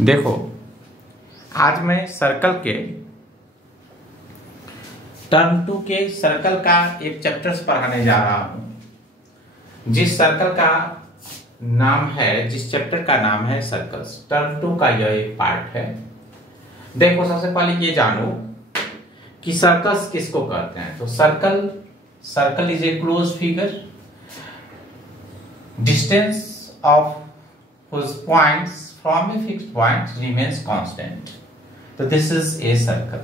देखो, आज मैं सर्कल के टर्म 2 के सर्कल का एक चैप्टर्स पढ़ाने जा रहा हूं, जिस सर्कल का नाम है, जिस चैप्टर का नाम है सर्कल्स। टर्म 2 का यह एक पार्ट है। देखो, सबसे पहले ये जानो कि सर्कल्स किसको कहते हैं। तो circle is a close figure distance of whose points from a fixed point remains constant. तो this is a circle.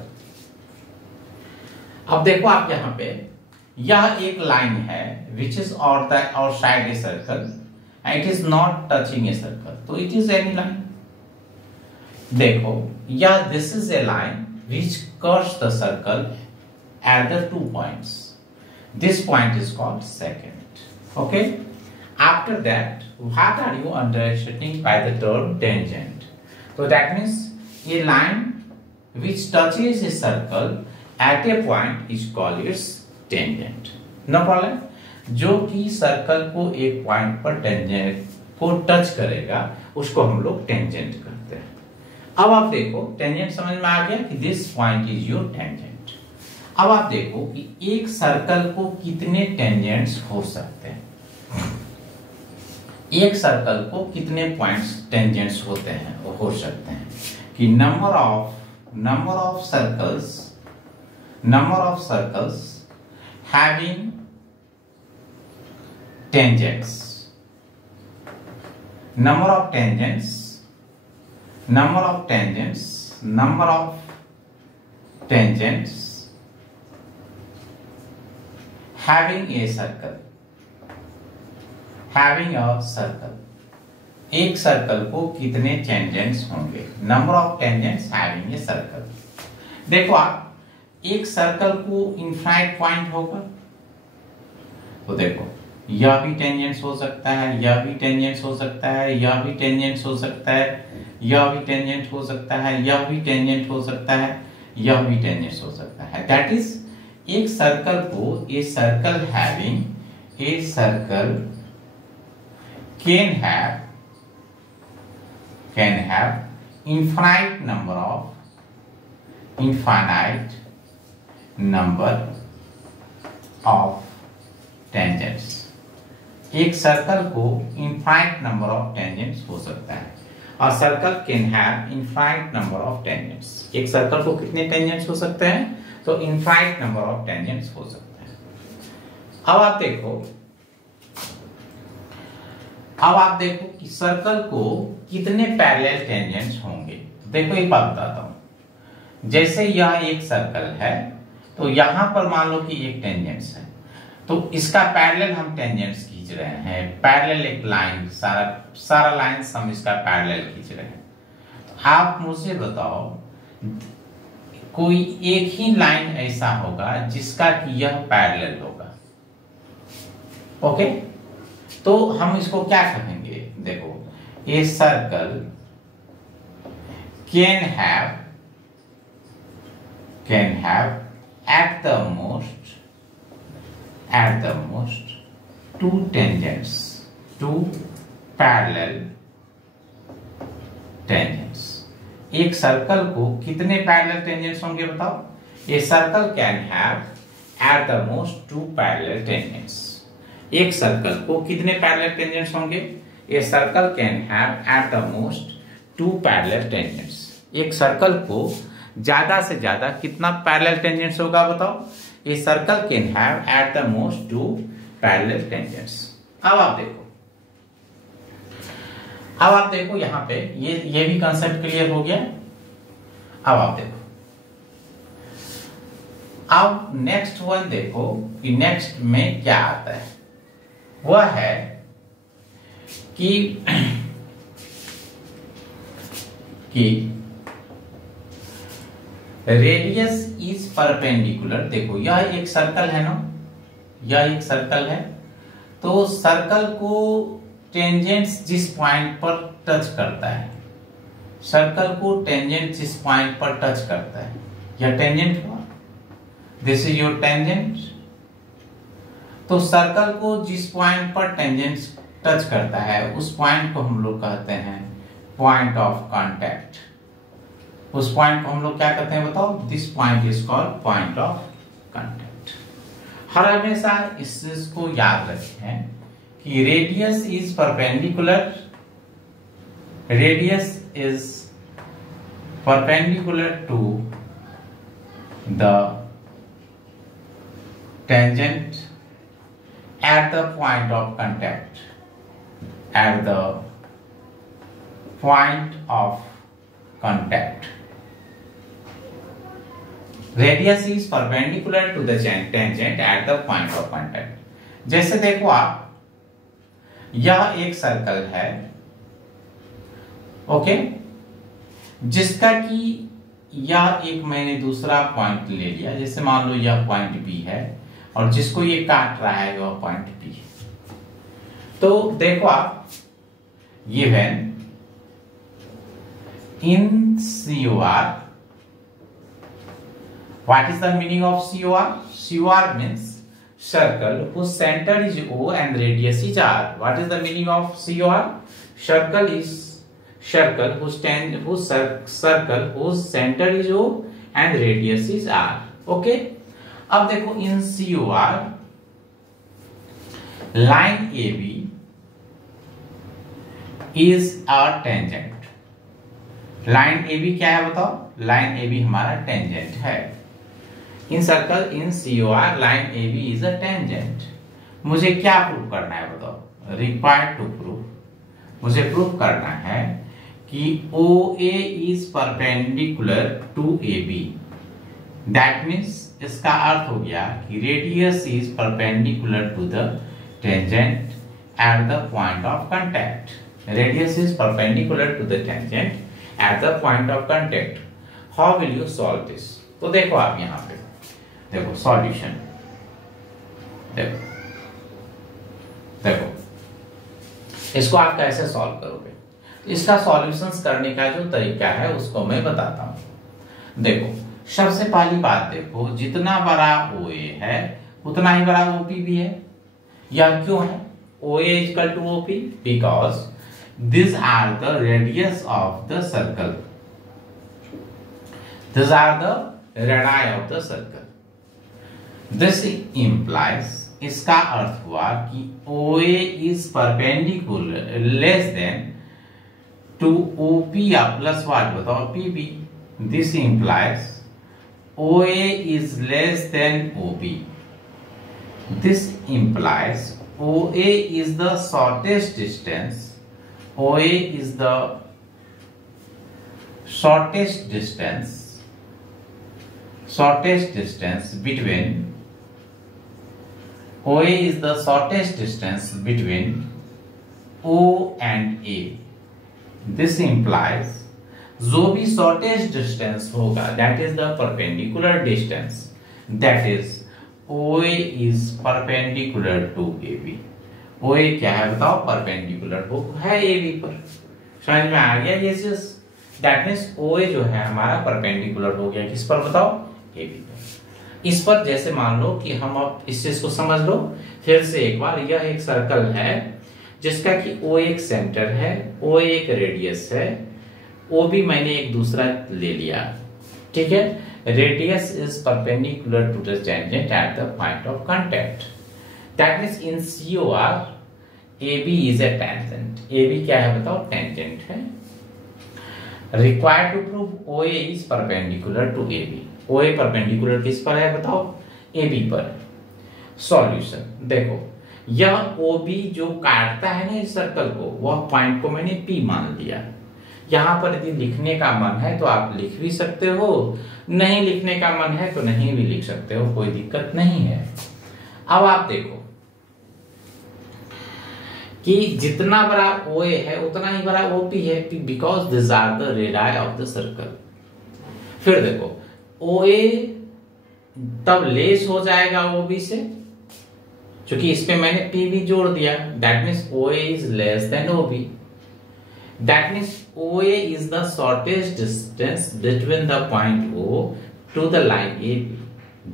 अब देखो आप यहाँ पे, यह एक लाइन है which is outside a circle and it is not touching a circle. तो it is any line. देखो, यह this is a line which cuts the circle at the 2 points. This point is called secant. Okay? After that, what are you understanding by the term tangent? So that means a line which touches a circle at a point is called its tangent. No problem? जो कि circle को एक point पर tangent को touch करेगा उसको हम लोग टेंजेंट कहते हैं। अब आप देखो, टेंजेंट समझ में आ गया कि this point is your tangent. अब आप देखो कि एक सर्कल को कितने टेंजेंट्स हो सकते हैं। एक सर्कल को कितने पॉइंट्स टेंजेंट्स होते हैं, वो हो सकते हैं कि number of circles having tangents, number of tangents having a circle, एक सर्कल को कितने टेंजेंट्स होंगे। Number of tangents having a circle. देखो आप, एक सर्कल को इनफाइनाइट पॉइंट होगा तो देखो, यह भी टेंजेंट्स हो सकता है, यह भी टेंजेंट्स हो सकता है, यह भी टेंजेंट्स हो सकता है, यह भी टेंजेंट हो सकता है, यह भी टेंजेंट हो सकता है, यह भी टेंजेंट्स हो सकता है। दैट इज, एक सर्कल को a circle having a circle can have infinite number of tangents. एक सर्कल को infinite number of tangents हो सकता है। और circle can have infinite number of tangents. एक सर्कल को कितने tangents हो सकते हैं? तो infinite number of tangents हो सकते हैं। अब आप देखो कि सर्कल को कितने पैरेलल टेंजेंट्स होंगे। देखो, एक बात बताता हूं, जैसे यह एक सर्कल है तो यहां पर मान लो कि एक टेंजेंट्स है, तो इसका पैरेलल हम टेंजेंट्स खींच रहे हैं। पैरेलल एक लाइन, सारा लाइंस हम इसका पैरेलल खींच रहे हैं। तो आप मुझे बताओ, कोई एक ही लाइन ऐसा होगा जिसका कि यह पैरेलल होगा। ओके, तो हम इसको क्या कहेंगे। देखो, a circle can have at the most two tangents, two parallel tangents. एक सर्कल को कितने पैरेलल टेंजेंट्स होंगे बताओ। A circle can have at the most two parallel tangents. एक सर्कल को कितने पैरेलल टेंजेंट्स होंगे। A circle can have at the most 2 parallel tangents. एक सर्कल को ज्यादा से ज्यादा कितना पैरेलल टेंजेंट्स होगा बताओ। A circle can have at the most 2 parallel tangents. अब आप देखो यहां पे ये भी कंसेप्ट क्लियर हो गया। अब आप देखो, अब नेक्स्ट वन देखो कि नेक्स्ट में क्या आता है। वह है कि रेडियस इज परपेंडिकुलर। देखो, यह एक सर्कल है ना, यह एक सर्कल है, तो सर्कल को टेंजेंट्स जिस पॉइंट पर टच करता है, सर्कल को टेंजेंट जिस पॉइंट पर टच करता है, यह टेंजेंट हुआ। This is your tangent. तो सर्कल को जिस पॉइंट पर टेंजेंट टच करता है उस पॉइंट को हम लोग कहते हैं पॉइंट ऑफ कांटेक्ट, उस पॉइंट को हम लोग क्या कहते हैं बताओ? This point is called point of contact. हर हमेशा इस चीज को याद रखें कि radius is perpendicular, radius is perpendicular to the tangent at the point of contact, at the point of contact. Radius is perpendicular to the tangent at the point of contact. जैसे देखो आप, यह एक सर्कल है, okay, जिसका कि यह एक मैंने दूसरा पॉइंट ले लिया, जैसे मान लो यह पॉइंट बी है और जिसको ये काट रहा है वह पॉइंट बी है। तो देखो आप, given in COR, what is the meaning of COR? COR means circle whose center is O and radius is R. What is the meaning of COR? Circle is circle whose circle whose center is O and radius is R. Okay. अब देखो in COR line AB is a tangent. Line AB क्या है बताओ? Line AB हमारा tangent है। In circle in COR line AB is a tangent. मुझे क्या prove करना है बताओ? रिक्वायर्ड टू प्रूव, मुझे प्रूव करना है कि OA is perpendicular to AB. That means इसका अर्थ हो गया कि radius is perpendicular to the tangent at the point of contact. Radius is perpendicular to the tangent at the point of contact. How will you solve this? तो देखो आप यहाँ पे देखो सॉल्यूशन, देखो देखो इसको आप कैसे सॉल्व करोगे? इसका सॉल्यूशंस करने का जो तरीका है उसको मैं बताता हूं। देखो सबसे पहली बात देखो, जितना बड़ा OA है उतना ही बड़ा OP भी है। यह क्यों है? OA equal to OP because these are the radius of the circle, these are the radii of the circle. This implies, इसका अर्थ हुआ कि OA is perpendicular less than to OP plus what बताओ PB. This implies OA is less than OP. This implies OA is the shortest distance. OA is the shortest distance between OA is the shortest distance between O and A. This implies जो भी shortest distance होगा that is the perpendicular distance, that is OA is perpendicular to AB. OA क्या है बताओ? perpendicular है AB पर। समझ में आ गया ये चीज? that means OA जो है हमारा perpendicular हो गया किस पर बताओ? AB पर। इस पर जैसे मान लो कि हम अब इस चीज को समझ लो फिर से एक बार, यह एक सर्कल है जिसका कि O एक सेंटर है, O एक रेडियस है, OB मैंने एक दूसरा ले लिया, ठीक है। Radius is perpendicular to the tangent at the point of contact. That means in COR AB is a tangent. AB क्या है बताओ? टेंजेंट है। Required to prove OA is perpendicular to AB। OA perpendicular किस पर है बताओ? AB पर। Solution देखो, यह OB जो काटता है ना इस सर्कल को, वह पॉइंट को मैंने P मान लिया। यहां पर यदि लिखने का मन है तो आप लिख भी सकते हो, नहीं लिखने का मन है तो नहीं भी लिख सकते हो, कोई दिक्कत नहीं है। अब आप देखो कि जितना बड़ा OA है उतना ही बड़ा OP है, because this are the radius of the circle. फिर देखो OA तब लेस हो जाएगा OB से, क्योंकि इस पे मैंने P भी जोड़ दिया। That means OA is less than OB। That means OA is the shortest distance between the point O to the line AB.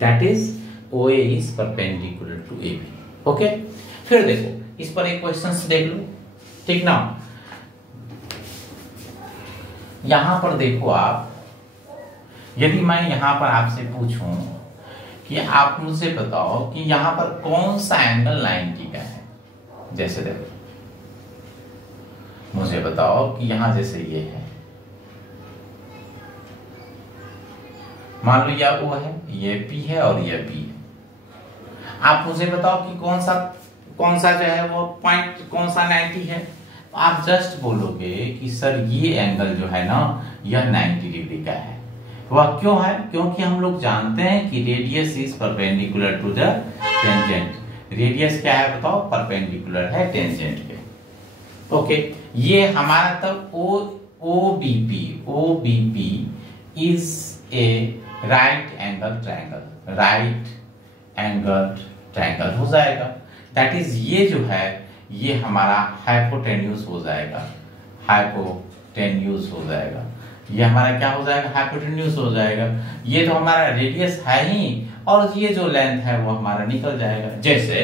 That is OA is perpendicular to AB. Okay? फिर देखो इस पर एक question देख लो, ठीक ना। यहां पर देखो आप, यदि मैं यहां पर आपसे पूछूं कि आप मुझे बताओ कि यहां पर कौन सा एंगल 90 का है, जैसे देखो मुझे बताओ कि यहां जैसे ये है, मान लो यह O है, ये P है और ये B है। आप मुझे बताओ कि कौन सा जो है वो पॉइंट कौन सा 90 है। तो आप जस्ट बोलोगे कि सर ये एंगल जो है ना यह 90 डिग्री का है। वह क्यों है? क्योंकि हम लोग जानते हैं कि radius is perpendicular to the tangent. Radius क्या है बताओ? परपेंडिकुलर है टेंजेंट के। ओके, ये हमारा तब OBP is a right angle triangle हो जाएगा। दैट इज ये जो है ये हमारा हाइपोटेन्यूज हो जाएगा, ये हमारा क्या हो जाएगा? हाइपोटेन्यूज हो जाएगा। ये तो हमारा रेडियस है ही और ये जो लेंथ है वो हमारा निकल जाएगा। जैसे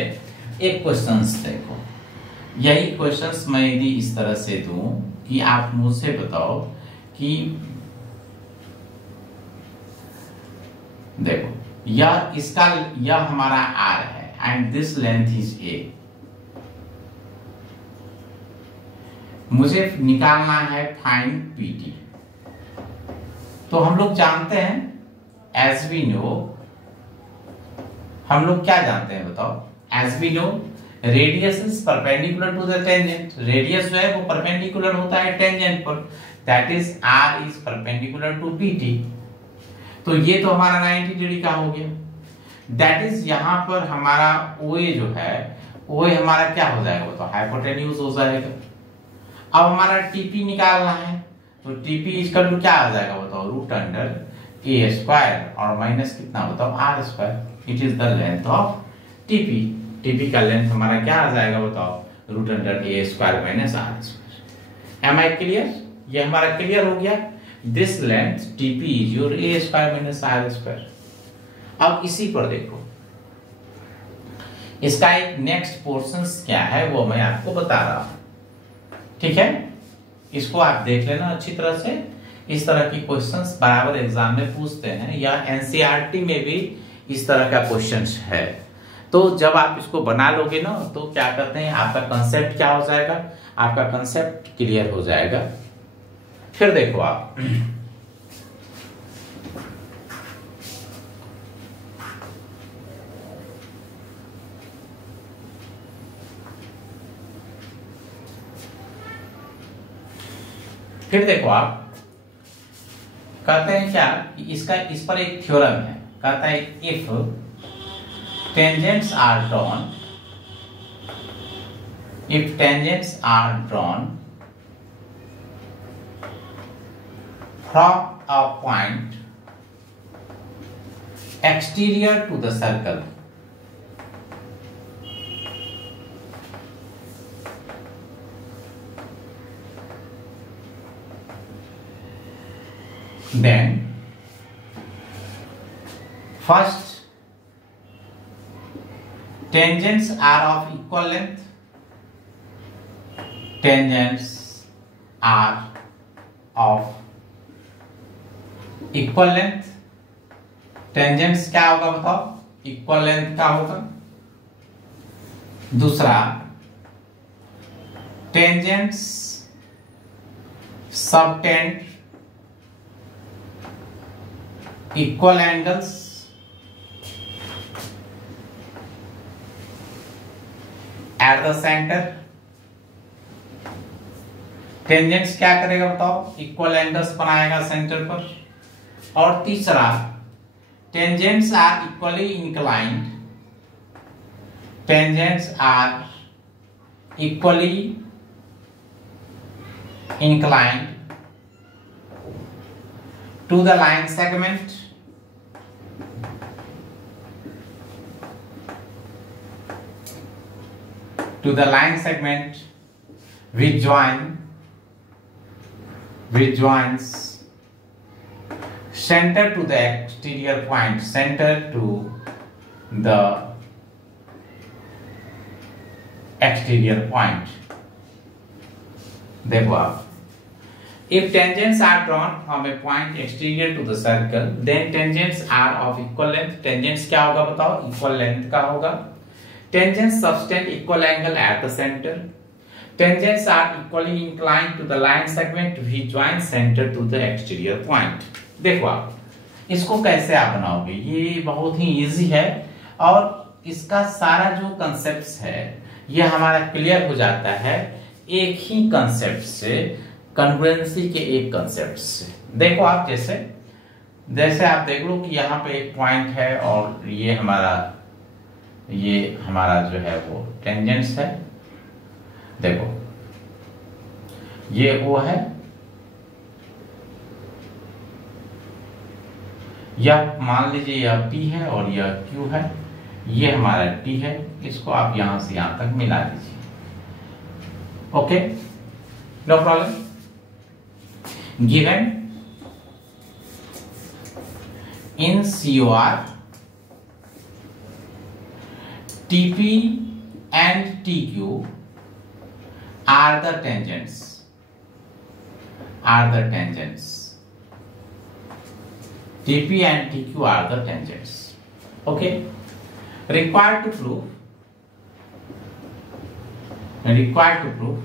एक क्वेश्चंस देखो, यही क्वेश्चंस मैं यदि इस तरह से दूं कि आप मुझसे बताओ कि देखो यह हमारा R है and this length is A। मुझे निकालना है फाइंड PT। तो हम लोग जानते हैं, एज वी नो, हम लोग क्या जानते हैं बताओ? As we know radius is perpendicular to the tangent. Radius जो है वो परपेंडिकुलर होता है टेंजेंट पर, that is R is perpendicular to PT। तो ये तो हमारा 90 डिग्री का हो गया। दैट इज यहां पर हमारा OA जो है, OA हमारा क्या हो जाएगा बताओ? हाइपोटेन्यूज हो जाएगा। अब हमारा TP निकालना है, तो TP इक्वल टू क्या आ जाएगा बताओ? √A² और माइनस कितना बताओ? R²। It is the length of TP। TP का लेंथ हमारा क्या आ जाएगा बताओ? √A² minus R²। M I clear? ये हमारा क्लियर हो गया। This length TP is your A² minus R²। अब इसी पर देखो, इसका एक नेक्स्ट पोर्शंस क्या है वो मैं आपको बता रहा हूं, ठीक है? इसको आप देख लेना अच्छी तरह से। इस तरह की क्वेश्चंस बराबर एग्जाम में पूछते हैं, या एनसीईआरटी में भी इस तरह का क्वेश्चंस है। तो जब आप इसको बना लोगे ना तो क्या कहते हैं, आपका कंसेप्ट क्या हो जाएगा? आपका कंसेप्ट क्लियर हो जाएगा। फिर देखो आप फिर देखो आप कहते हैं क्या कि इस पर एक थ्योरम है। कहता है if tangents are drawn from a point exterior to the circle, then first tangents are of equal length, tangents are of equal length, tangents क्या होगा बताओ? इक्वल लेंथ का होगा। दूसरा tangents subtend equal angles at the center। Tangents क्या करेगा बताओ? Equal angles बनाएगा सेंटर पर। और तीसरा tangents are equally inclined, tangents are equally inclined to the line segment, to the line segment which joins center to the exterior point, center to the exterior point। देखो आप If tangents are drawn from a point exterior to the circle, then tangents are of equal length. Tangents क्या होगा बताओ? Equal length का होगा. Tangents subtend equal angle at the center. Tangents are equally inclined to the line segment which joins center to the exterior point. देखो आप इसको कैसे आप बनाओगे, ये बहुत ही इजी है और इसका सारा जो कंसेप्ट है ये हमारा क्लियर हो जाता है एक ही कंसेप्ट से, कॉन्ग्रुएंसी के एक कंसेप्ट से. देखो आप जैसे आप देख लो कि यहाँ पे एक पॉइंट है और ये हमारा जो है वो टेंजेंट्स है. देखो ये वो है, यह मान लीजिए यह P है और यह Q है, ये हमारा T है. इसको आप यहां से यहां तक मिला दीजिए. Okay, no problem. Given in COR TP and TQ are the tangents. TP and TQ are the tangents. Okay. Required to prove.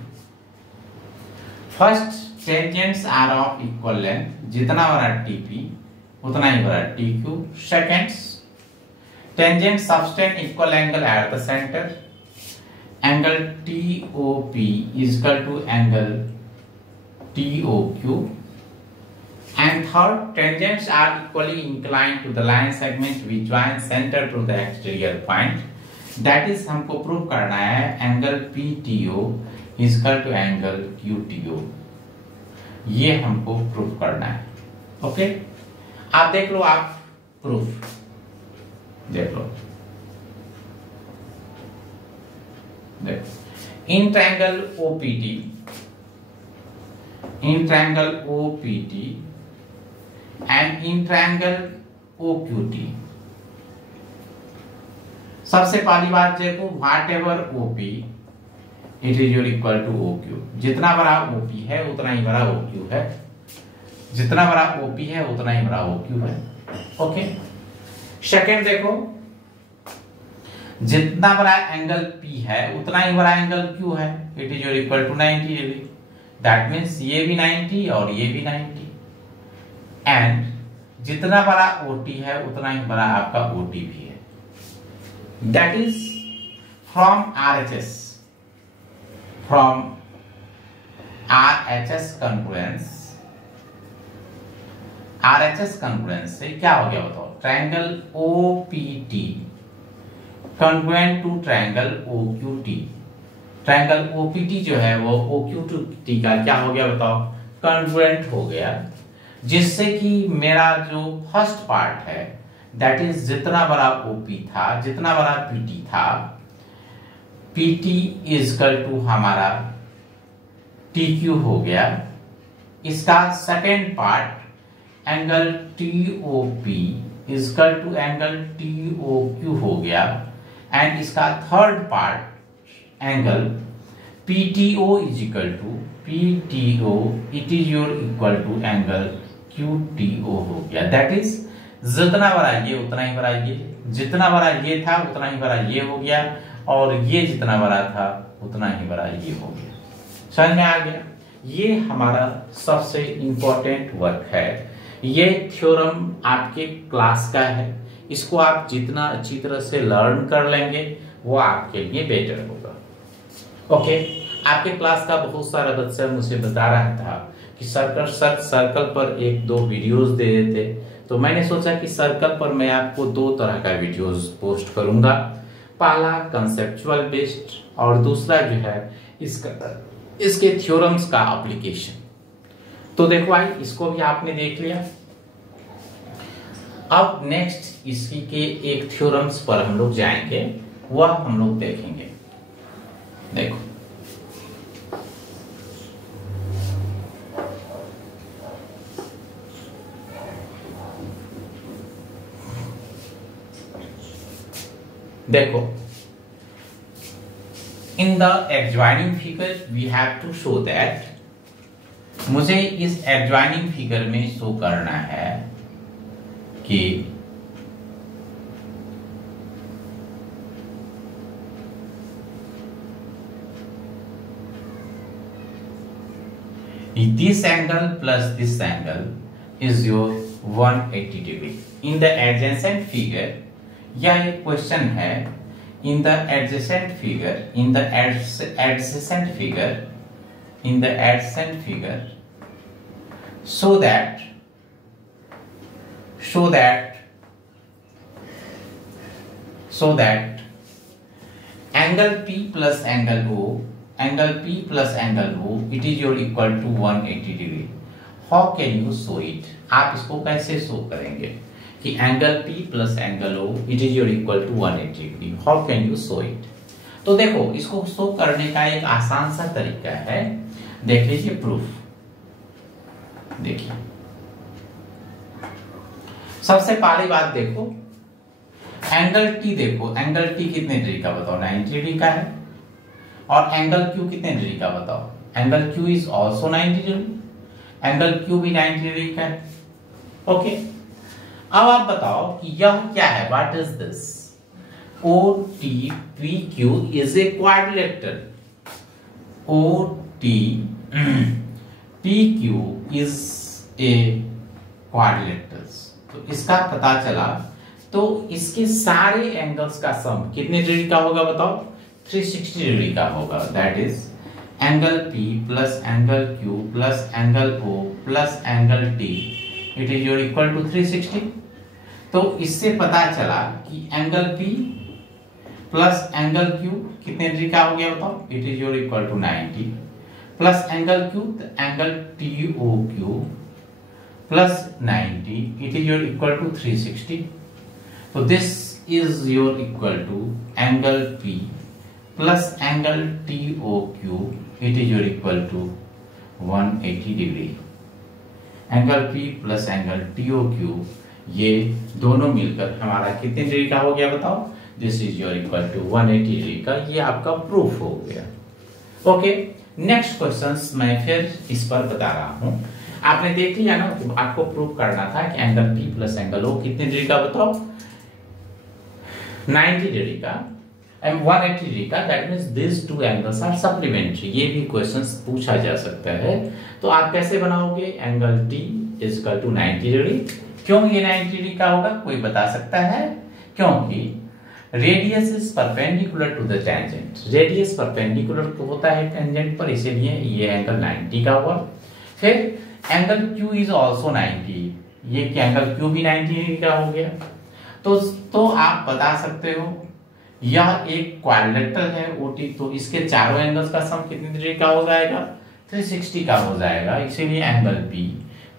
First, tangents are of equal length. जितना बड़ा TP उतना ही बड़ा TQ. Second, tangents subtend equal angle at the center. Angle TOP is equal to angle TOQ. And third, tangents are equally inclined to the line segment which joins center to the exterior point. That is हमको prove करना है angle PTO is equal to angle QTO. ये हमको prove करना है. Okay, आप देख लो, आप प्रूफ देख लो. देखो in triangle OPT and in triangle OQT. सबसे पहली बात देखो, whatever OP it is your equal to OQ. जितना बड़ा OP है उतना ही बड़ा OQ है, जितना बड़ा OP है उतना ही बड़ा OQ है. ओके. सेकंड देखो, जितना बड़ा एंगल P है उतना ही बड़ा एंगल Q है. It is your equal to 90 degree. That means ये भी 90 और ये भी 90. एंड जितना बड़ा OT है उतना ही बड़ा आपका OT भी है. That is from RHS congruence से क्या हो गया बताओ? Triangle OPT congruent to triangle OQT. Triangle OPT जो है वो OQT का क्या हो गया बताओ? कॉन्ग्रुएंट हो गया, जिससे कि मेरा जो फर्स्ट पार्ट है दैट इज जितना बड़ा OP था, जितना बड़ा PT था, PT इज इक्वल टू हमारा TQ हो गया. इसका second part angle TOP is equal to angle TOQ हो गया. एंड इसका third part angle PTO is equal to PTO it is your equal to angle QTO हो गया. दैट इज जितना बड़ा ये उतना ही बड़ा ये, जितना बड़ा ये था उतना ही बड़ा ये हो गया, और ये जितना बड़ा था उतना ही बड़ा ये हो गया. समझ में आ गया? ये हमारा सबसे इंपॉर्टेंट वर्क है. ये थ्योरम आपके क्लास का है. इसको आप जितना अच्छी तरह से लर्न कर लेंगे वो आपके लिए बेटर होगा. ओके. आपके क्लास का बहुत सारा बच्चा मुझे बता रहा था कि सर्कल पर एक दो वीडियोस दे देते, तो मैंने सोचा कि सर्कल पर मैं आपको दो तरह का वीडियोस पोस्ट करूंगा. पहला कंसेप्चुअल बेस्ड और दूसरा जो है इसके थ्योरम्स का एप्लीकेशन. तो देखो भाई, इसको भी आपने देख लिया. अब नेक्स्ट इसी के एक थ्योरम्स पर हम लोग जाएंगे, वह हम लोग देखेंगे. देखो देखो in the adjoining figure we have to show that मुझे इस एडजॉइनिंग फिगर में शो करना है कि this angle plus this angle is your 180 degree. In the adjacent figure, यह एक क्वेश्चन है. In the adjacent figure, so that angle P plus angle O, it is your equal to 180 degree. How can you show it? आप इसको कैसे show करेंगे कि angle P plus angle O it is your equal to 180 degree. How can you show it? तो देखो, इसको show करने का एक आसान सा तरीका है. देख लीजिए प्रूफ. देखिए, सबसे पहली बात देखो, एंगल T देखो. एंगल T कितने डिग्री का बताओ? 90 डिग्री का है. और एंगल Q कितने डिग्री का बताओ? Angle Q is also 90 degree. Angle Q भी 90 डिग्री का है. ओके, अब आप बताओ कि यह क्या है? What is this? OTPQ is a quadrilateral. OTPQ is a quadrilateral. तो इसका पता चला. तो इसके सारे एंगल्स का सम कितने डिग्री का होगा बताओ? 360 डिग्री का होगा. That is angle P plus angle Q plus angle O plus angle T, it is your equal to 360. तो इससे पता चला कि angle P plus angle Q कितने डिग्री का हो गया बताओ? It is your equal to 90 plus angle Q, angle TOQ plus 90, it is your equal to 360. तो this is your equal to angle P plus angle TOQ, it is your equal to 180 degree. Angle P plus angle TOQ ये दोनों मिलकर हमारा कितने degree का हो गया बताओ? This is your equal to 180 degree का. ये आपका प्रूफ हो गया. ओके, नेक्स्ट क्वेश्चंस मैं फिर इस पर बता रहा हूं. आपने देख लिया ना, आपको प्रूफ करना था कि angle P plus angle O कितने डिग्री का बताओ? 90 डिग्री का एंड 180 डिग्री का. That means this two angles are supplementary. ये भी क्वेश्चंस पूछा जा सकता है. तो आप कैसे बनाओगे? Angle T is equal to 90 degree. क्यों ये 90 डिग्री का होगा? कोई बता सकता है? क्योंकि radius is perpendicular to the tangent. Radius perpendicular होता है टेंजेंट पर, इसीलिए ये एंगल 90 का हुआ. फिर एंगल Q इज आल्सो 90. ये कि एंगल Q भी 90 डिग्री का हो गया. तो आप बता सकते हो यह एक क्वाड्रिलेटरल है OT. तो इसके चारों एंगल्स का सम कितने डिग्री का हो जाएगा? 360 का हो जाएगा. इसीलिए angle P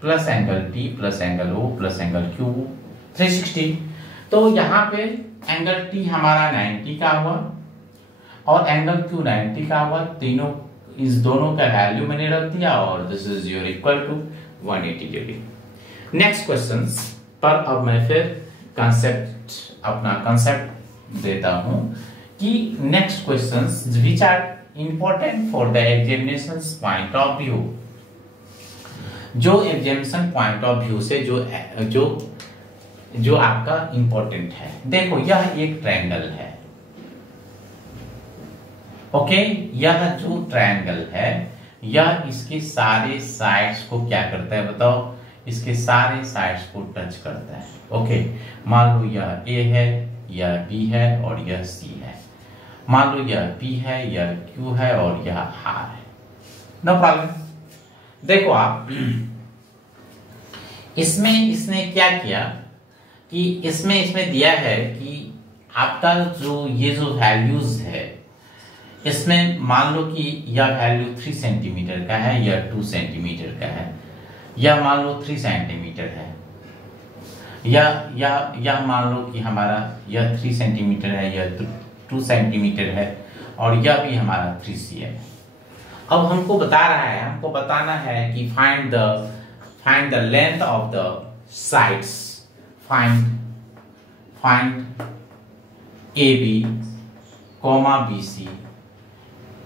plus angle T plus angle O plus angle Q 360. तो यहाँ पे एंगल T हमारा 90 का हुआ और एंगल Q 90 का हुआ. तीनों, इस दोनों का वैल्यू मैंने रख दिया और this is your equal to 180 degree. Next questions पर अब मैं फिर अपना कंसेप्ट देता हूं कि next questions which are important for the examinations point of view. जो एग्जामिनेशन पॉइंट ऑफ व्यू से जो आपका इंपॉर्टेंट है. देखो, यह एक ट्रायंगल है. ओके, यह जो ट्रायंगल है यह इसके सारे साइड्स को क्या करता है बताओ? इसके सारे साइड्स को टच करता है. ओके, मान लो यह A है, यह B है और यह C है. मान लो यह P है, यह Q है और यह R है. No problem. देखो आप, इसमें इसने क्या किया कि इसमें दिया है कि आपका ये जो वैल्यूज है, इसमें मान लो कि यह वैल्यू 3 सेंटीमीटर का है, यह 2 सेंटीमीटर का है, यह मान लो 3 सेंटीमीटर है, यह मान लो कि हमारा यह 3 सेंटीमीटर है, यह 2 सेंटीमीटर है और यह भी हमारा 3 cm है. अब हमको बता रहा है, हमको बताना है कि find the length of the sides. Find AB, BC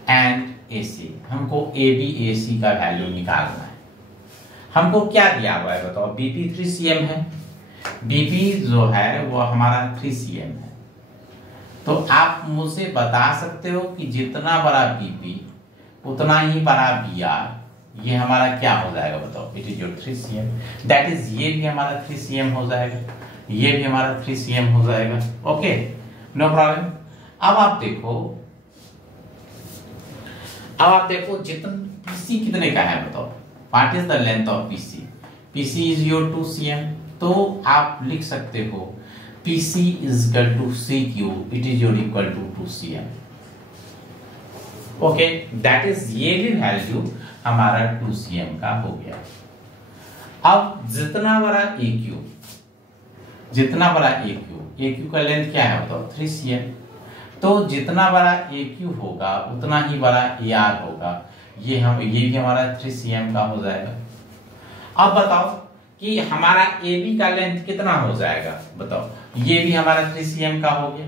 and AC. हमको AB AC का वैल्यू निकालना है. हमको क्या दिया हुआ है बताओ, बीपी 3 cm है, बीपी जो है वो हमारा 3 cm है। तो आप मुझसे बता सकते हो कि जितना बड़ा बीपी उतना ही बड़ा बी आर, ये हमारा क्या हो जाएगा बताओ, it is your 3 cm, that is ये भी हमारा 3 cm हो जाएगा, ये भी हमारा 3 cm हो जाएगा। Okay, no problem. अब आप देखो जितना पीसी कितने का है बताओ, what is the length of PC, PC is your 2 cm। तो आप लिख सकते हो PC is equal to C Q, it is your equal to 2 cm। Okay, that is ये भी वैल्यू हमारा 2 cm का हो गया। अब जितना बड़ा AQ, जितना बड़ा AQ का लेंथ क्या है बताओ, 3 cm। तो जितना बड़ा AQ होगा उतना ही बड़ा AR होगा, ये भी हमारा 3 cm का हो जाएगा। अब बताओ कि हमारा AB का लेंथ कितना हो जाएगा बताओ, ये भी हमारा 3 cm का हो गया।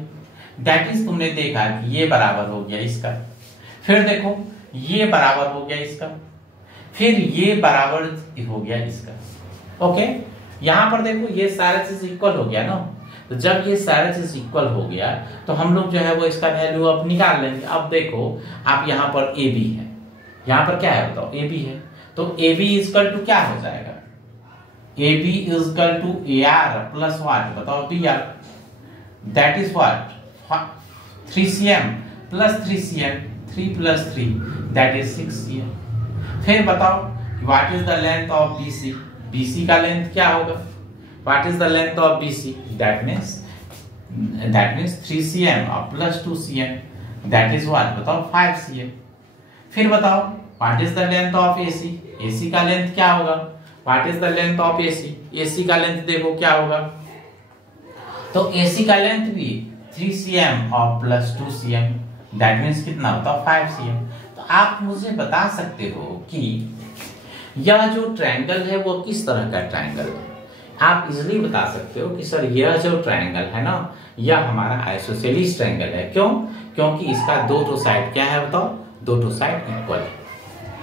दैट इज तुमने देखा कि ये बराबर हो गया इसका, फिर देखो ये बराबर हो गया इसका, फिर ये बराबर हो गया इसका। ओके, यहां पर देखो ये सारा चीज इक्वल हो गया ना। तो जब ये सारा चीज इक्वल हो गया तो हम लोग जो है वो इसका वैल्यू अब निकाल लेंगे। अब देखो आप यहाँ पर AB है, यहाँ पर क्या है बताओ, AB है। तो AB इक्वल टू क्या हो जाएगा, AB equal to AR plus what बताओ, BR, that is what 3 cm plus 3 cm, 3 plus 3 that is 6 cm। फिर बताओ what is the length of BC, BC का लेंथ क्या होगा, what is the length of BC, that means 3 cm और plus 2 cm, that is what बताओ 5 cm। फिर बताओ what is the length of AC, AC का लेंथ क्या होगा, what is the length of AC, AC का लेंथ देखो क्या होगा। तो AC का लेंथ भी 3 cm और प्लस 2 cm, दैट मींस कितना होता है 5 cm। तो आप मुझे बता सकते हो कि यह जो ट्रायंगल है वो किस तरह का ट्रायंगल है। आप इजीली बता सकते हो कि सर यह जो ट्रायंगल है ना, यह हमारा आइसोसेलेस ट्रायंगल है। क्यों? क्योंकि इसका दो साइड क्या है बताओ, दो साइड इक्वल है।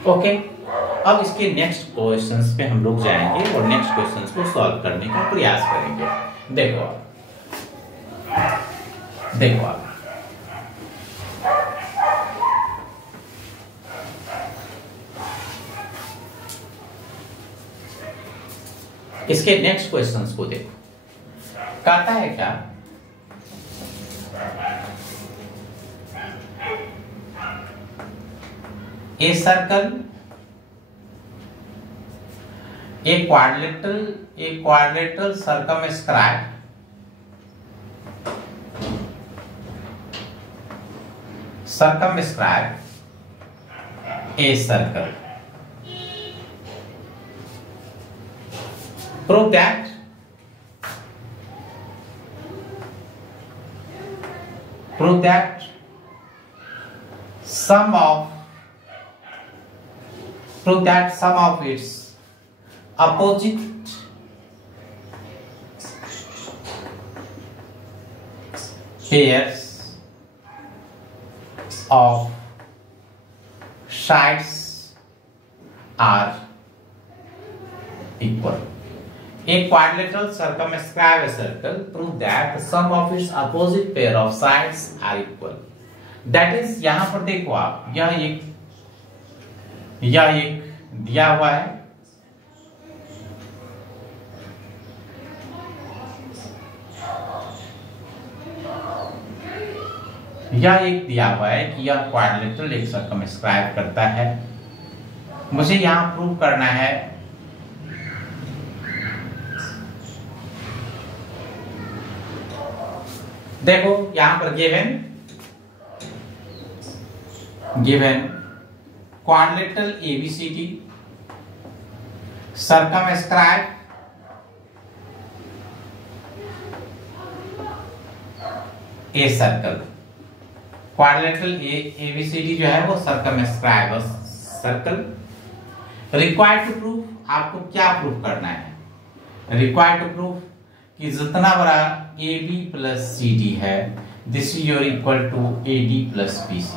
ओके, अब इसके नेक्स्ट क्वेश्चंस पे हम लोग जाएंगे और नेक्स्ट क्वेश्चंस को सॉल्व करने का प्रयास करेंगे। देखो आप इसके नेक्स्ट क्वेश्चंस को देखो, कहता है क्या, a circle a quadrilateral circumscribe a circle. Prove that some of its opposite pairs of sides are equal. A quadrilateral circumscribe a circle. Prove that the sum of its opposite pair of sides are equal. That is, यहां पर देखो आप, यह एक दिया हुआ है, यह एक दिया हुआ है कि यह क्वाड्रिलेटरल एक सर्कमस्क्राइब करता है। मुझे यहां प्रूव करना है देखो यहां पर given quadrilateral ABCD circumscribe a circle. Quadrilateral ABCD जो है वो circumscribe circle. Required to proof, आपको क्या प्रूफ करना है, रिक्वायर्ड टू प्रूफ कि जितना बड़ा AB प्लस CD है, this is your equal to AD plus BC,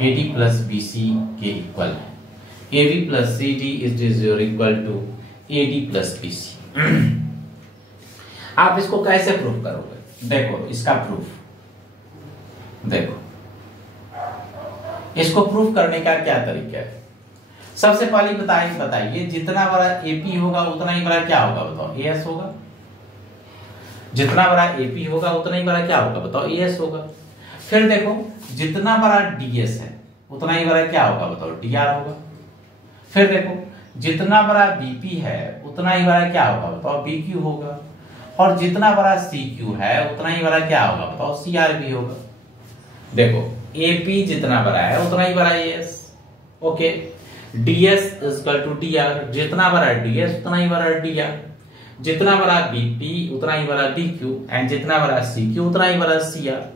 AD plus BC के इक्वल है। A B plus C D is equal to A D plus B C. आप इसको कैसे proof करोगे? देखो इसका प्रूफ देखो, इसको प्रूफ करने का क्या तरीका है। सबसे पहले बताइए जितना बड़ा एपी होगा उतना ही बड़ा क्या होगा बताओ? एएस होगा। जितना बड़ा एपी होगा उतना ही बड़ा क्या होगा बताओ? एएस होगा। फिर देखो जितना बड़ा डीएस है उतना ही बड़ा क्या होगा बताओ? डीआर होगा। फिर देखो जितना बड़ा बीपी है उतना ही बड़ा क्या होगा बताओ? बीक्यू होगा। और जितना बड़ा सीक्यू है उतना ही बड़ा क्या होगा बताओ? सीआरबी होगा। देखो एपी जितना बड़ा है उतना ही बड़ा AS. Okay, DS equal to DR, जितना बड़ा डीएस उतना ही बड़ा डीआर, जितना बड़ा बीपी उतना ही बड़ा बीक्यू, एंड जितना बड़ा सीक्यू उतना ही बड़ा सीआर।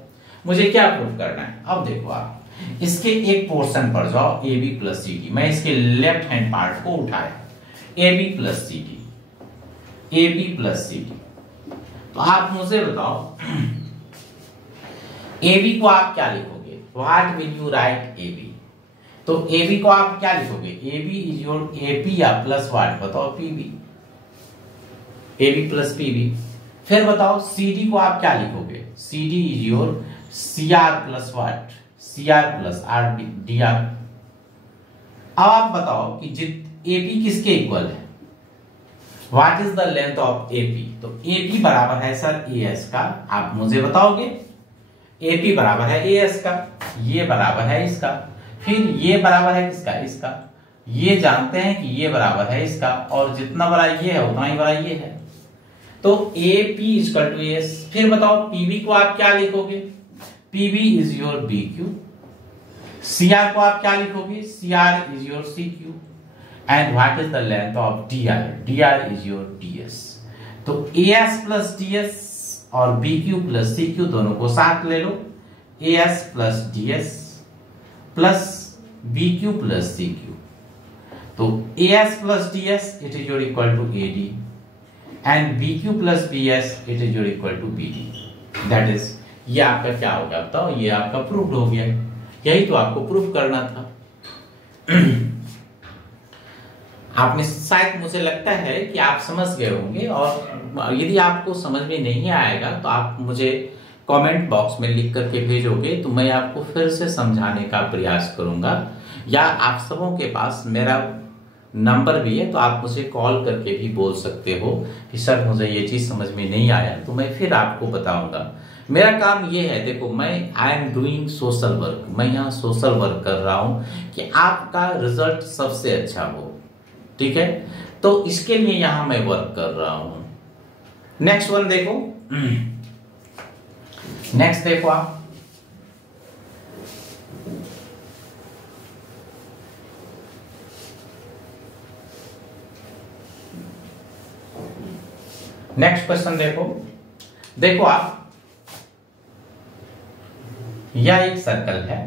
मुझे क्या प्रूफ करना है? अब देखो आप इसके एक पोर्शन पर जाओ, A B plus C D. मैं इसके लेफ्ट हैंड पार्ट को उठाया, A B plus C D, A B plus C D. तो आप मुझे बताओ ए बी को आप क्या लिखोगे? What will you write A B? तो ए बी को आप क्या लिखोगे? A B is your AP या प्लस व्हाट बताओ? PB, A B plus PB. फिर बताओ सी डी को आप क्या लिखोगे? C D is your C R plus what? C R plus R D R. अब आप बताओ कि एपी किसके इक्वल है? What is the length of AP? तो एपी बराबर है सर एएस का। आप मुझे बताओगे एपी बराबर है एएस का, ये बराबर है इसका, फिर ये बराबर है किसका? इसका। ये जानते हैं कि ये बराबर है इसका, और जितना बड़ा ये है उतना ही बड़ा ये है। तो एपी इक्वल टू एस। फिर बताओ पीबी को आप क्या लिखोगे? PB is your BQ. CR को आप क्या लिखोगे? CR is your CQ. And what is the length of DR? DR is your DS. तो एएस प्लस डीएस और बीक्यू प्लस सीक्यू दोनों को साथ ले लो, AS plus DS plus BQ plus CQ. तो AS plus DS it is your equal to AD, and BQ plus BS it is your equal to BD. That is, ये आपका क्या हो गया बताओ? ये आपका प्रूफ हो गया। यही तो आपको प्रूफ करना था। आपने शायद, मुझे लगता है कि आप समझ गए होंगे, और यदि आपको समझ में नहीं आएगा तो आप मुझे कमेंट बॉक्स में लिख करके भेजोगे तो मैं आपको फिर से समझाने का प्रयास करूंगा। या आप सबों के पास मेरा नंबर भी है, तो आप मुझे कॉल करके भी बोल सकते हो कि सर मुझे ये चीज समझ में नहीं आया, तो मैं फिर आपको बताऊंगा। मेरा काम ये है, देखो मैं I am doing social work, मैं यहाँ सोशल वर्क कर रहा हूँ कि आपका रिजल्ट सबसे अच्छा हो। ठीक है, तो इसके लिए यहां मैं वर्क कर रहा हूं। नेक्स्ट वन देखो, नेक्स्ट देखो आप, नेक्स्ट क्वेश्चन देखो आप, यह एक सर्कल है,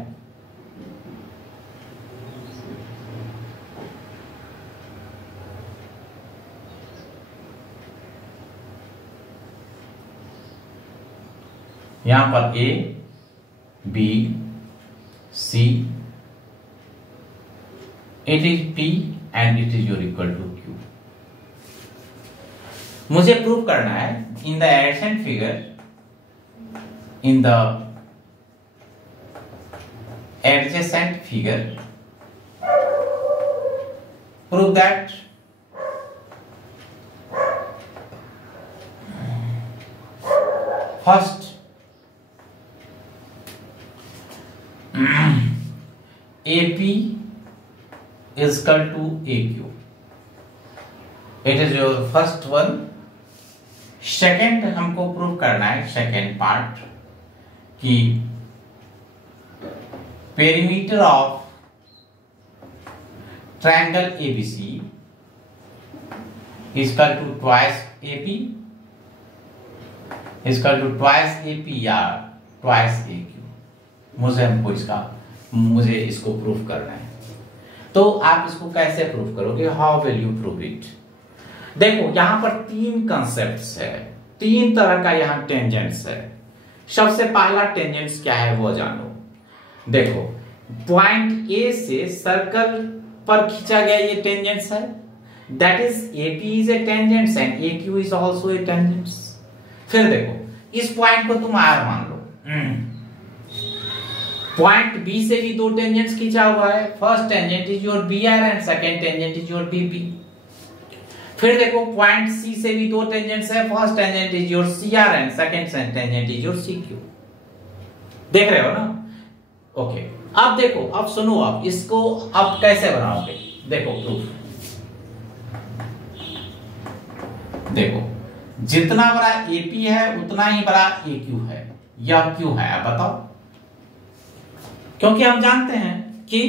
यहां पर A B C, it is P and it is your equal to Q. मुझे प्रूव करना है in the adjacent figure, in the adjacent figure, prove that first AP is equal to AQ. It is your first one. Second हमको prove करना है, second part, कि perimeter of triangle ABC is equal to twice AP is equal to twice AP या twice AQ। मुझे इसको proof करना है। तो आप इसको कैसे प्रूफ करोगे? How will you prove it? देखो यहां पर तीन कंसेप्ट्स है, तीन तरह का यहां टेंजेंट्स है। सबसे पहला टेंजेंट्स क्या है वो जानो। देखो पॉइंट ए से सर्कल पर खींचा गया ये टेंजेंट्स है, that is AP is a tangents and AQ is also a tangents. फिर देखो इस पॉइंट को तुम R मान लो, पॉइंट B से भी दो टेंजेंट्स खींचा हुआ है, first tangent is your BR and second tangent is your BP। फिर देखो पॉइंट C से भी दो टेंजेंट्स है, first tangent is your CR and second tangent is your CQ। देख रहे हो ना? ओके अब देखो, अब सुनो, आप इसको अब कैसे बनाओगे, देखो प्रूफ देखो, जितना बड़ा AP है उतना ही बड़ा AQ है, यह क्यों है आप बताओ? क्योंकि हम जानते हैं कि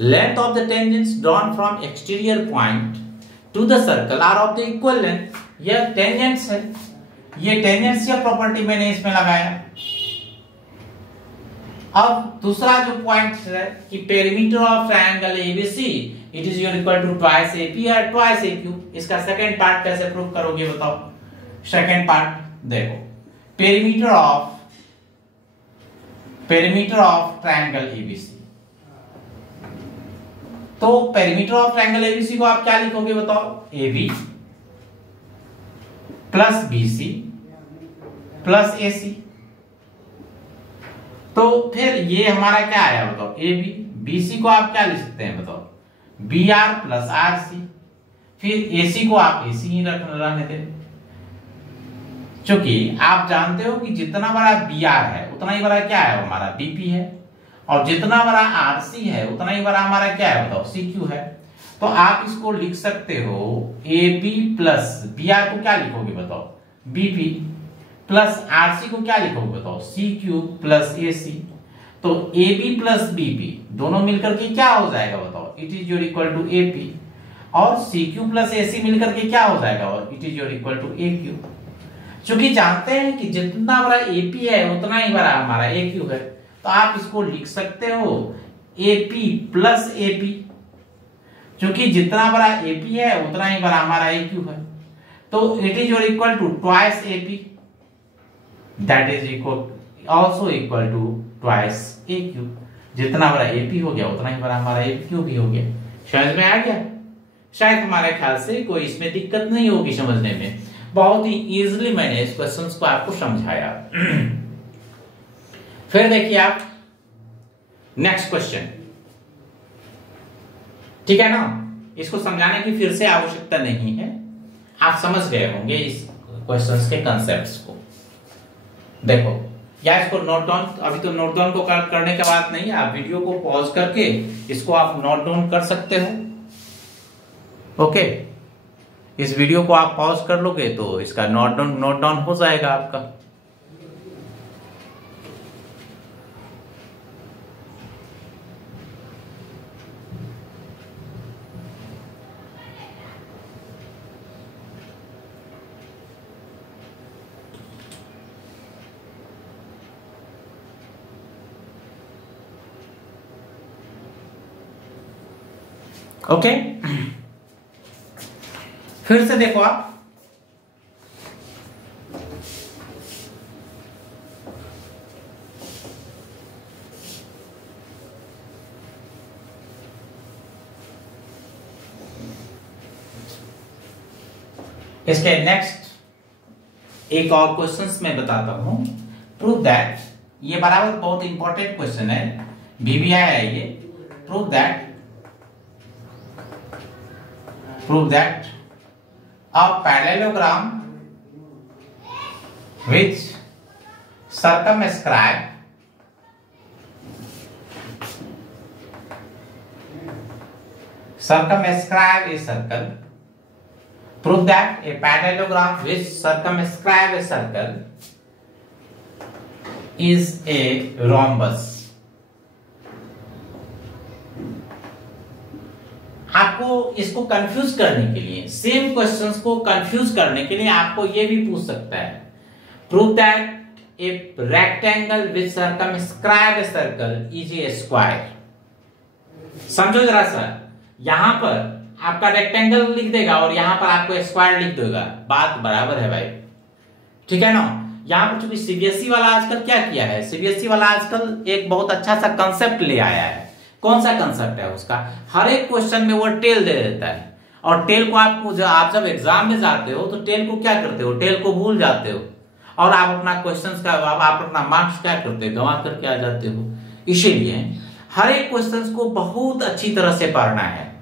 length of the tangents drawn from exterior point to the circle are of the equal length, यह टेंजेंट्स है, ये टेंजेंट्स या प्रॉपर्टी मैंने इसमें लगाया। अब दूसरा जो पॉइंट है कि perimeter of triangle ABC it is equal to twice AP और ट्वाइस AQ, इसका सेकंड पार्ट कैसे प्रूव करोगे बताओ? सेकंड पार्ट देखो, पेरीमीटर ऑफ ट्रायंगल ABC, तो पेरीमीटर ऑफ ट्रायंगल ABC को आप क्या लिखोगे बताओ? AB plus BC plus AC। तो फिर ये हमारा क्या आया बताओ? AB। BC को आप क्या लिख सकते हैं बताओ? BR plus RC। फिर AC को आप AC ही रहने दें, क्योंकि आप जानते हो कि जितना बड़ा BR है उतना ही बड़ा क्या है हमारा BP है, और जितना बड़ा RC है उतना ही बड़ा हमारा क्या है बताओ? CQ है। तो आप इसको लिख सकते हो AB प्लस BR को क्या लिखोगे बताओ? BP प्लस RC को क्या लिखोगे बताओ? CQ plus AC। तो AB प्लस BP दोनों मिलकर के क्या हो जाएगा बताओ? It is your equal to AP। और CQ प्लस AC मिलकर के क्या हो जाएगा? और it is your equal to AQ। क्योंकि जानते हैं कि जितना बड़ा AP है उतना ही बड़ा हमारा AQ है, तो आप इसको लिख सकते हो AP प्लस AP, क्योंकि जितना बड़ा AP है उतना ही बड़ा हमारा AQ है। तो it is your equal to twice AP, that is equal also equal to twice AQ। जितना बड़ा AP हो गया उतना ही बड़ा हमारा AQ भी हो गया। समझ में आ गया? शायद हमारे ख्याल से कोई इसमें दिक्कत नहीं होगी समझने में, बहुत ही इजीली मैंने इस क्वेश्चंस को आपको समझाया। फिर देखिए आप नेक्स्ट क्वेश्चन, ठीक है ना? इसको समझाने की फिर से आवश्यकता नहीं है, आप समझ गए होंगे इस क्वेश्चंस के कंसेप्ट्स को। देखो या इसको नोट डाउन, अभी तो नोट डाउन को करने का बात नहीं है, आप वीडियो को पॉज करके इसको आप नोट डाउन कर सकते हो। ओके, इस वीडियो को आप पॉज कर लोगे तो इसका नोट डाउन हो जाएगा आपका। ओके फिर से देखो आप, इसके नेक्स्ट एक और क्वेश्चंस मैं बताता हूं। प्रूव दैट, ये बराबर बहुत इंपॉर्टेंट क्वेश्चन है, BBI है ये। Prove that a parallelogram which circumscribe a circle. Prove that a parallelogram which circumscribe a circle is a rhombus. आपको इसको कंफ्यूज करने के लिए, सेम क्वेश्चंस को कंफ्यूज करने के लिए आपको ये भी पूछ सकता है। Prove that a rectangle which circumscribe a circle is a square. समझो जरा सा, यहां पर आपका रेक्टेंगल लिख देगा और यहां पर आपको स्क्वायर लिख देगा, बात बराबर है भाई, ठीक है ना? यहां पर चूंकि CBSE वाला आजकल क्या किया है, CBSE वाला आजकल एक बहुत अच्छा सा कंसेप्ट ले आया है, कौन सा कंसेप्ट है उसका? हर एक क्वेश्चन में वो टेल दे देता है, और टेल को आप जब एग्जाम में जाते हो तो टेल को क्या करते हो? टेल को भूल जाते हो, और आप अपना क्वेश्चंस का आप अपना मार्क्स क्या करते हो? गंवा करके आ जाते हो। इसीलिए हर एक क्वेश्चंस को बहुत अच्छी तरह से पढ़ना है,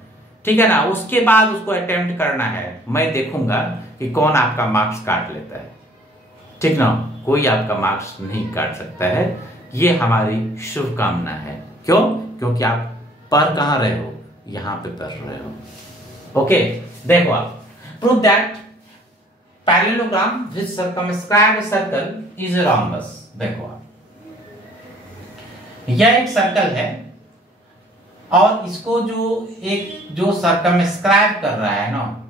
ठीक है ना। उसके बाद उसको अटेम्प्ट करना है। मैं देखूंगा कि कौन आपका मार्क्स काट लेता है, ठीक ना। कोई आपका मार्क्स नहीं काट सकता है, ये हमारी शुभकामना है। क्यों? क्योंकि आप पढ़ कहां रहे हो? यहां पे पढ़ रहे हो। ओके, देखो आप prove that parallelogram with circumscribed circle is a rhombus। देखो आप, यह एक सर्कल है और इसको जो सर्कमस्क्राइब कर रहा है ना,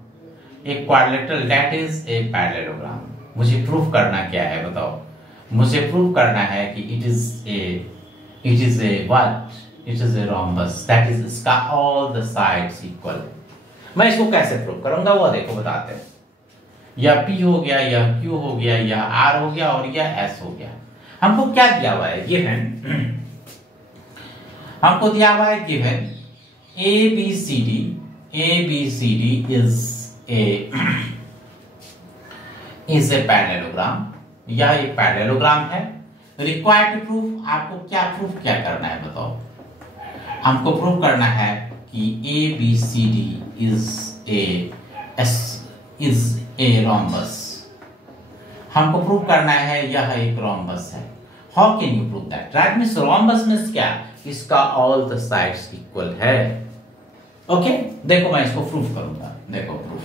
एक quadrilateral, that is a parallelogram. मुझे प्रूफ करना क्या है बताओ? मुझे प्रूफ करना है कि it is a what? It is a rhombus, that is, इसका ऑल द साइड्स इक्वल। मैं इसको कैसे प्रूफ करूंगा वो देखो, बताते हैं। यह P हो गया, यह Q हो गया, यह R हो गया और यह S हो गया। हमको क्या दिया हुआ है? गिवन हमको दिया हुआ है given ABCD is a parallelogram। यह एक पैरेललोग्राम है। रिक्वायर्ड टू प्रूफ, आपको क्या प्रूफ क्या करना है बताओ? हमको प्रूफ करना है कि ABCD is a rhombus। हमको प्रूव करना है यह एक rhombus है। How can you prove that? That means rhombus means क्या? इसका ऑल द साइड्स इक्वल है। ओके, देखो मैं इसको प्रूफ करूंगा। देखो प्रूफ,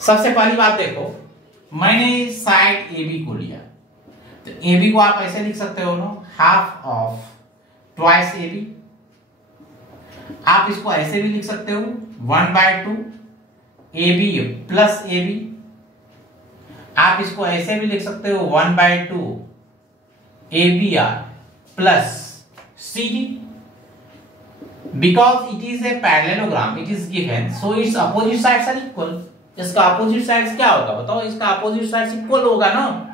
सबसे पहली बात देखो, मैंने साइड AB को लिया, तो AB को आप ऐसे लिख सकते हो ना, हाफ ऑफ ट्वाइस AB। आप इसको ऐसे भी लिख सकते हो 1/2 AB प्लस AB। आप इसको ऐसे भी लिख सकते हो 1/2 ABR plus CD। Because it is a parallelogram, it is given, so its opposite sides are equal। इसका अपोजिट साइड्स क्या होगा बताओ? इसका अपोजिट साइड्स इक्वल होगा ना।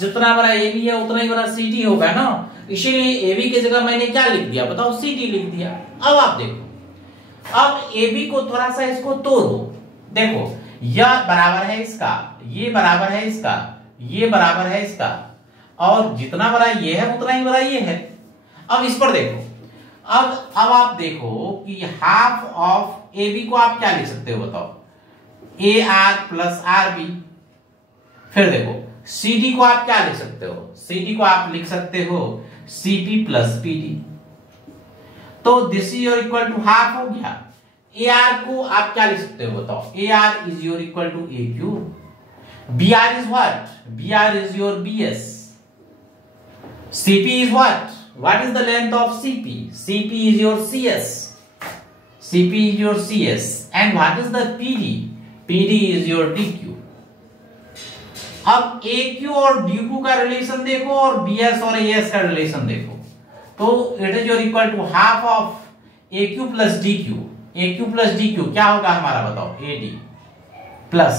जितना बड़ा AB है उतना ही बड़ा CD होगा ना। इसीलिए AB की जगह मैंने क्या लिख दिया बताओ? CD लिख दिया। अब आप देखो, अब AB को थोड़ा सा इसको तोड़ो। देखो, यह बराबर है इसका, ये बराबर है इसका, ये बराबर है इसका, और जितना बड़ा ये है उतना ही बड़ा ये है। अब इस पर देखो, अब आप देखो कि हाफ ऑफ AB को आप क्या लिख सकते हो बताओ? AR plus RB। फिर देखो CD को आप क्या लिख सकते हो? CD को आप लिख सकते हो CP प्लस PD। तो this is your equal to half हो गया। AR को आप क्या लिख सकते हो बताओ? AR is your equal to AQ। BR is what? BR is your BS। CP is what? What is the length of CP? CP is your CS. CP is your CS. And what is the PD? PD is your DQ. अब AQ और DQ का relation देखो और BS और AS का relation देखो, तो it is your equal to half of AQ plus DQ। AQ plus DQ क्या होगा हमारा बताओ? AD प्लस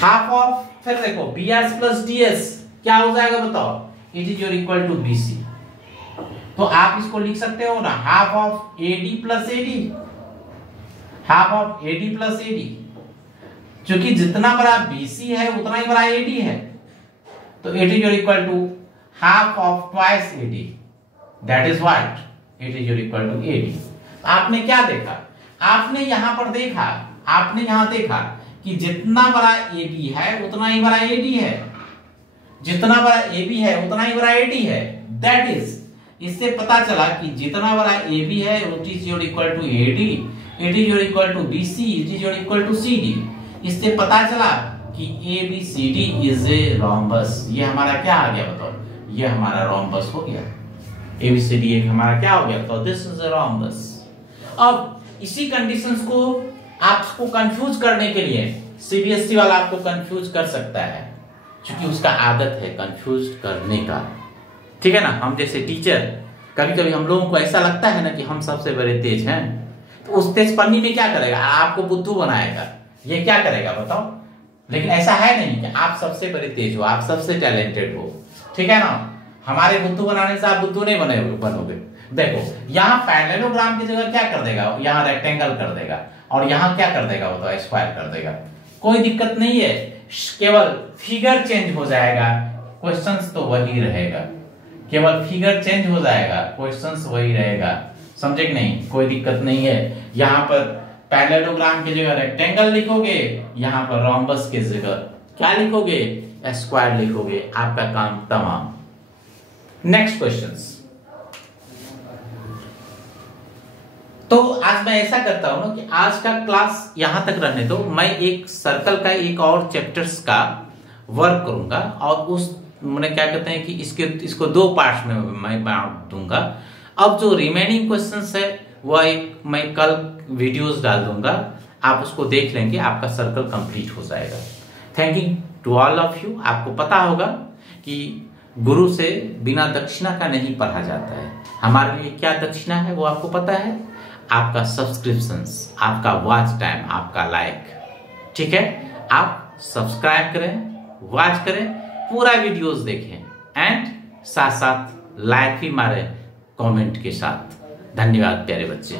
हाफ ऑफ, फिर देखो BS प्लस DS क्या हो जाएगा बताओ? It is your equal to BC। तो आप इसको लिख सकते हो ना, half of AD plus AD, half of AD plus AD। क्योंकि जितना बड़ा BC है उतना ही बड़ा AD है, तो it is your equal to half of twice AD। That is what? It is your equal to AD। आपने क्या देखा? आपने यहां पर देखा, आपने यहां देखा कि जितना बड़ा AB है उतना ही बड़ा AD है, जितना बड़ा AB है उतना ही बड़ा AD है। दैट इज, इससे पता चला कि जितना बड़ा AB है it is your equal to AD, it is your equal to BC, it is your equal to CD। इससे पता चला कि ABCD इज ए रोम्बस। ये हमारा क्या आ गया बताओ? ये हमारा रोम्बस हो गया। ABCD एक हमारा क्या हो गया बताओ? This is a rhombus. अब इसी कंडीशंस को आपको कंफ्यूज करने के लिए CBSE वाला आपको कंफ्यूज कर सकता है, क्योंकि उसका आदत है कंफ्यूज करने का, ठीक है ना। हम जैसे टीचर, कभी कभी हम लोगों को ऐसा लगता है ना कि हम सबसे बड़े तेज हैं, तो उस तेज पन्नी में क्या करेगा? आपको बुद्धू बनाएगा। ये क्या करेगा बताओ? लेकिन ऐसा है नहीं कि आप सबसे बड़े तेज हो, आप सबसे टैलेंटेड हो। ठीक है ना। हमारे बुद्धू बनाने से आप बुद्धू नहीं बनोगे। देखो यहाँ पैरेललोग्राम की जगह क्या कर देगा, यहाँ रेक्टेंगल कर देगा, और यहाँ क्या कर देगा, वो तो स्क्वायर कर देगा। कोई दिक्कत नहीं है, केवल फिगर चेंज हो जाएगा, क्वेश्चंस तो वही रहेगा। केवल फिगर चेंज हो जाएगा, क्वेश्चंस वही रहेगा। समझे कि नहीं, कोई दिक्कत नहीं है। यहाँ पर पैरेललोग्राम की जगह रेक्टेंगल लिखोगे, यहाँ पर रोम्बस की जगह क्या लिखोगे, स्क्वायर लिखोगे, आपका काम तमाम। Next questions. तो आज मैं ऐसा करता हूं ना कि आज का क्लास यहां तक रहने दो, मैं एक सर्कल का एक और चैप्टर्स का वर्क करूंगा, और उस मैंने क्या कहते हैं कि इसको 2 पार्ट्स में मैं बांट दूंगा। अब जो रिमेनिंग क्वेश्चंस है वह एक मैं कल वीडियोस डाल दूंगा, आप उसको देख लेंगे, आपका सर्कल कंप्लीट हो जाएगा। Thank you to all of you. आपको पता होगा कि गुरु से बिना दक्षिणा का नहीं पढ़ा जाता है। हमारे लिए क्या दक्षिणा है वो आपको पता है, आपका सब्सक्रिप्शंस, आपका वॉच टाइम, आपका लाइक। ठीक है, आप सब्सक्राइब करें, वॉच करें, पूरा वीडियोस देखें एंड साथ साथ लाइक भी मारें कमेंट के साथ। धन्यवाद प्यारे बच्चे।